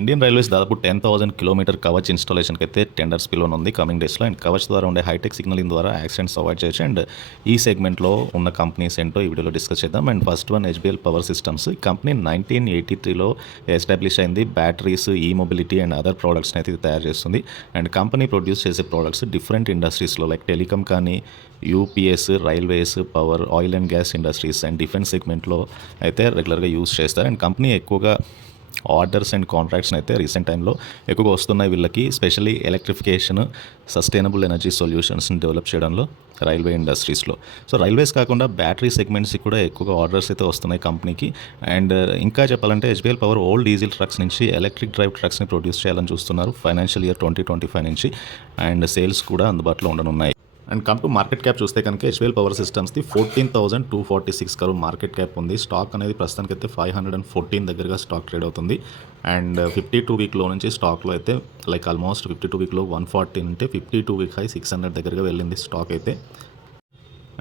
Indian railways దాదాపు 10,000 kilometre Kavach ఇన్స్టాలేషన్కి అయితే tenders పిలువనుంది coming డేస్లో. అండ్ కవచ్ ద్వారా ఉండే హైటెక్ సిగ్నలింగ్ ద్వారా యాక్సిడెంట్స్ అవాయిడ్ చేయొచ్చు. అండ్ ఈ సెగ్మెంట్లో ఉన్న కంపెనీస్ ఏంటో ఈ వీడియోలో డిస్కస్ చేద్దాం. And first one HBL power systems. ఈ కంపెనీ 1983లో ఎస్టాబ్లిష్ అయింది. బ్యాటరీస్, ఈ మొబిలిటీ అండ్ అదర్ ప్రోడక్ట్స్ని అయితే తయారు చేస్తుంది. అండ్ కంపెనీ ప్రొడ్యూస్ చేసే ప్రోడక్ట్స్ డిఫరెంట్ ఇండస్ట్రీస్లో లైక్ టెలికామ్ కానీ, UPS, railways, power, oil and gas industries and defence సెగ్మెంట్లో అయితే రెగ్యులర్గా యూస్ చేస్తారు. అండ్ కంపెనీ ఎక్కువగా ఆర్డర్స్ అండ్ కాంట్రాక్ట్స్ని అయితే రీసెంట్ టైంలో ఎక్కువగా వస్తున్నాయి వీళ్ళకి, స్పెషల్లీ ఎలక్ట్రిఫికేషన్, సస్టైనబుల్ ఎనర్జీ సొల్యూషన్స్ని డెవలప్ చేయడంలో రైల్వే ఇండస్ట్రీస్లో. సో రైల్వేస్ కాకుండా బ్యాటరీ సెగ్మెంట్స్కి కూడా ఎక్కువగా ఆర్డర్స్ అయితే వస్తున్నాయి కంపెనీకి. అండ్ ఇంకా చెప్పాలంటే HBL power old diesel trucks నుంచి ఎలక్ట్రిక్ డ్రైవ్ ట్రక్స్ని ప్రొడ్యూస్ చేయాలని చూస్తున్నారు ఫైనాన్షియల్ ఇయర్ 2025 నుంచి. అండ్ సేల్స్ కూడా అందుబాటులో ఉండనున్నాయి. And come to market cap చూస్తే కనుక హెచ్బిఎల్ పవర్ సిస్టమ్స్ది 14,246 crore మార్కెట్ క్యాప్ ఉంది. స్టాక్ అనేది ప్రస్తుతానికి అయితే 514 దగ్గరగా స్టాక్ ట్రేడ్ అవుతుంది. అండ్ 52 వీక్లో నుంచి స్టాక్లో అయితే లైక్ ఆల్మోస్ట్ 52 వీక్లో 140 ఉంటే 52 వీక్ హై 600 దగ్గరగా వెళ్ళింది స్టాక్ అయితే.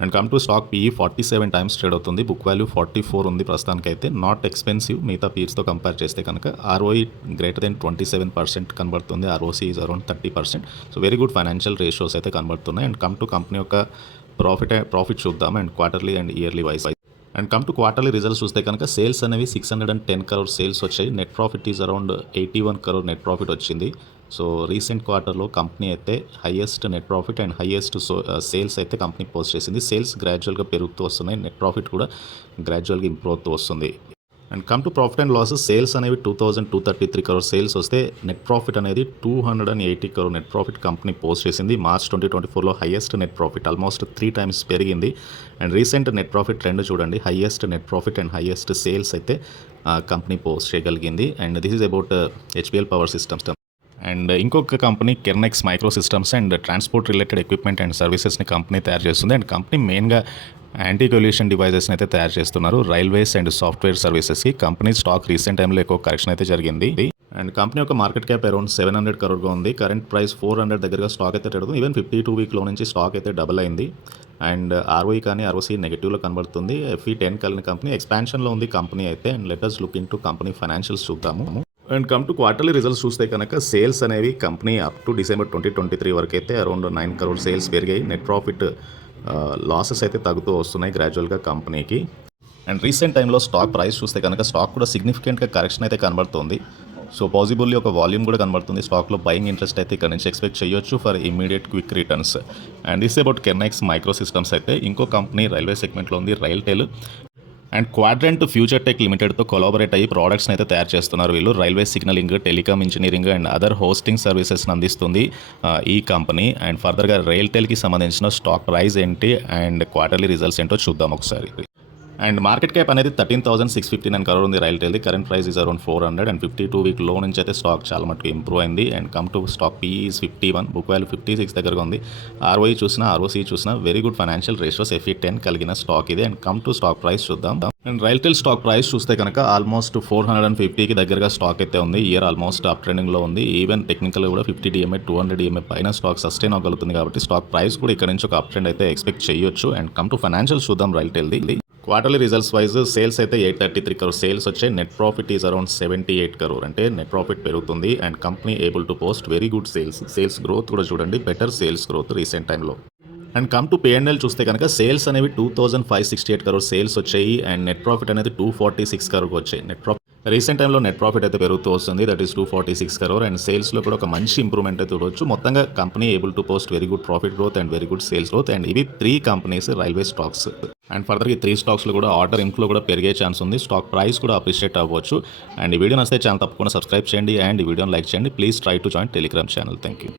And come to stock PE 47 times trade అవుతుంది. బుక్ వాల్యూ 44 ఉంది ప్రస్తుతానికి అయితే. నాట్ ఎక్స్పెన్సివ్ మిగతా పీర్స్తో కంపేర్ చేస్తే కనుక. ఆర్ఓఈ గ్రేటర్ దెన్ 27% కనబడుతుంది. ROC is around 30%. So very good financial ratios అయితే కనబడుతున్నాయి. అండ్ కమ్ టు కంపెనీ యొక్క ప్రాఫిట్ చూద్దాం and quarterly and yearly wise. And come to quarterly results చూస్తే కనుక సేల్స్ అనేవి 610 crore సేల్స్ వచ్చాయి. Net profit is around 81 crore net profit వచ్చింది. So recent క్వార్టర్లో కంపెనీ అయితే highest net profit and highest sales అయితే కంపెనీ పోస్ట్ చేసింది. Sales గ్రాడ్యువల్గా పెరుగుతూ వస్తున్నాయి. నెట్ ప్రాఫిట్ కూడా గ్రాడ్యువల్గా ఇంప్రూవ్ అవుతూ వస్తుంది. And come to profit and losses. Sales అనేవి 2,233 crore సేల్స్ వస్తే నెట్ ప్రాఫిట్ అనేది 280 crore net profit company post చేసింది. మార్చ్ 2024లో highest net profit almost 3 times పెరిగింది. And recent net profit trend చూడండి, highest net profit and highest sales అయితే company post చేయగలిగింది. And this is about HBL power systems. And ఇంకొక company Kernex micro systems and transport related equipment and సర్వీసెస్ని company తయారు చేస్తుంది. And company మెయిన్గా anti collision డివైజెస్ని అయితే తయారు చేస్తున్నారు రైల్వేస్ అండ్ సాఫ్ట్వేర్ సర్వీసెస్కి. కంపెనీ స్టాక్ రీసెంట్ టైంలో ఎక్కువ కరెక్షన్ అయితే జరిగింది. అండ్ కంపెనీ యొక్క మార్కెట్ క్యాప్ అరౌండ్ 700 crore ఉంది. కరెంట్ ప్రైస్ 400 దగ్గరగా స్టాక్ అయితే ట్రేడ్ అవుతుంది. ఈవెన్ 52 వీక్లో నుంచి స్టాక్ అయితే డబుల్ అయింది. అండ్ ఆర్ఓఈ కానీ ఆర్ఓసీ నెగిటివ్లో కనబడుతుంది. ఎఫ్ఈ 10 కలిగిన కంపెనీ ఎక్స్పాన్షన్లో ఉంది కంపెనీ అయితే. And letters look in to company financials చూద్దాము. And come to quarterly results చూస్తే కనుక సేల్స్ అనేవి కంపెనీ అప్ టు డిసెంబర్ 2023 వరకు అయితే అరౌండ్ 9 crore సేల్స్ పెరిగాయి. నెట్ ప్రాఫిట్ లాసెస్ అయితే తగ్గుతూ వస్తున్నాయి గ్రాడ్యువల్గా కంపెనీకి. అండ్ రీసెంట్ టైంలో స్టాక్ ప్రైస్ చూస్తే కనుక స్టాక్ కూడా సిగ్నిఫికెంట్గా కరెక్షన్ అయితే కనబడుతుంది. సో పాసిబుల్లీ ఒక వాల్యూమ్ కూడా కనబడుతుంది. స్టాక్లో బయింగ్ ఇంట్రెస్ట్ అయితే ఇక్కడ నుంచి ఎక్స్పెక్ట్ చేయొచ్చు for immediate quick returns. And this about Kernex micro Systems అయితే. ఇంకో కంపెనీ రైల్వే సెగ్మెంట్లో ఉంది రైల్టెల్. అండ్ క్వాడ్రంట్ ఫ్యూచర్ టెక్ లిమిటెడ్తో కొలాబరేట్ అయ్యి ప్రోడక్ట్స్ని అయితే తయారు చేస్తున్నారు వీళ్ళు. Railway signalling, telecom engineering and other hosting సర్వీసెస్ని అందిస్తుంది ఈ కంపెనీ. అండ్ ఫర్దర్గా రైల్టెల్కి సంబంధించిన స్టాక్ ప్రైస్ ఏంటి అండ్ క్వార్టర్లీ రిజల్ట్స్ ఏంటో చూద్దాం ఒకసారి. అండ్ మార్కెట్ క్యాప్ అనేది 13,659 crore ఉంది రైల్టెల్ది. Current price is around 400. And 52 week లో నుంచి అయితే స్టాక్ చాలా మటుకు ఇంప్రూవ్ అయింది. And come to stock PE is 51, book value 56 దగ్గరగా ఉంది. ఆర్ఓఈ చూసినా ఆర్ఓసీ చూసినా వెరీ గుడ్ ఫైనాన్షియల్ రేషియోస్, ఎఫ్ఈ 10 కలిగిన స్టాక్ ఇది. And come to stock price చూద్దాం. అండ్ రైల్టెల్ స్టాక్ ప్రైస్ చూస్తే కనుక ఆల్మోస్ట్ 450కి దగ్గరగా స్టాక్ అయితే ఉంది. ఇయర్ ఆల్మోస్ట్ అప్ ట్రెండింగ్లో ఉంది. ఈవెన్ టెక్నికల్ కూడా 50 DMA 200 DMA పైన స్టాక్ సస్టైన్ అవ్వగలుగుతుంది. కాబట్టి స్టాక్ ప్రైస్ కూడా ఇక్కడ నుంచి ఒక అప్ ట్రెండ్ అయితే ఎక్స్పెక్ట్ చేయొచ్చు. అండ్ కమ్ టు ఫైనాన్షియల్స్ చూద్దాం రైల్టెల్ది. క్వార్టర్లీ రిజల్ట్స్ వైజ్ సేల్స్ అయితే 833 crore సేల్స్ వచ్చాయి. Net profit is around 78 crore అంటే నెట్ ప్రాఫిట్ పెరుగుతుంది. And company able to post very good sales growth కూడా చూడండి, బెటర్ సేల్స్ గ్రోత్ రీసెంట్ టైంలో. And come to P&L చూస్తే కనుక సేల్స్ అనేవి 2,568 crore సేల్స్ వచ్చాయి. అండ్ నెట్ ప్రాఫిట్ అనేది 246 crore వచ్చాయి. నెట్ ప్రాఫిట్ రీసెంట్ టైంలో నెట్ ప్రాఫిట్ అయితే పెరుగుతూ వస్తుంది, దట్ ఈస్ 246 crore. అండ్ సేల్స్లో కూడా ఒక మంచి ఇంప్రూవ్మెంట్ అయితే చూడవచ్చు. మొత్తంగా company able to post very good profit growth and very good sales growth. And ఇవి 3 companies railway stocks. And further ఈ 3 స్టాక్స్లో కూడా ఆర్డర్ ఇన్ఫ్లో కూడా పెరిగే ఛాన్స్ ఉంది. స్టాక్ ప్రైస్ కూడా అప్రిషియేట్ అవ్వచ్చు. అండ్ ఈ వీడియో నచ్చితే ఛానల్ తప్పకుండా సబ్స్క్రైబ్ చేయండి అండ్ ఈ వీడియోని లైక్ చేయండి. Please try to join Telegram channel. Thank you.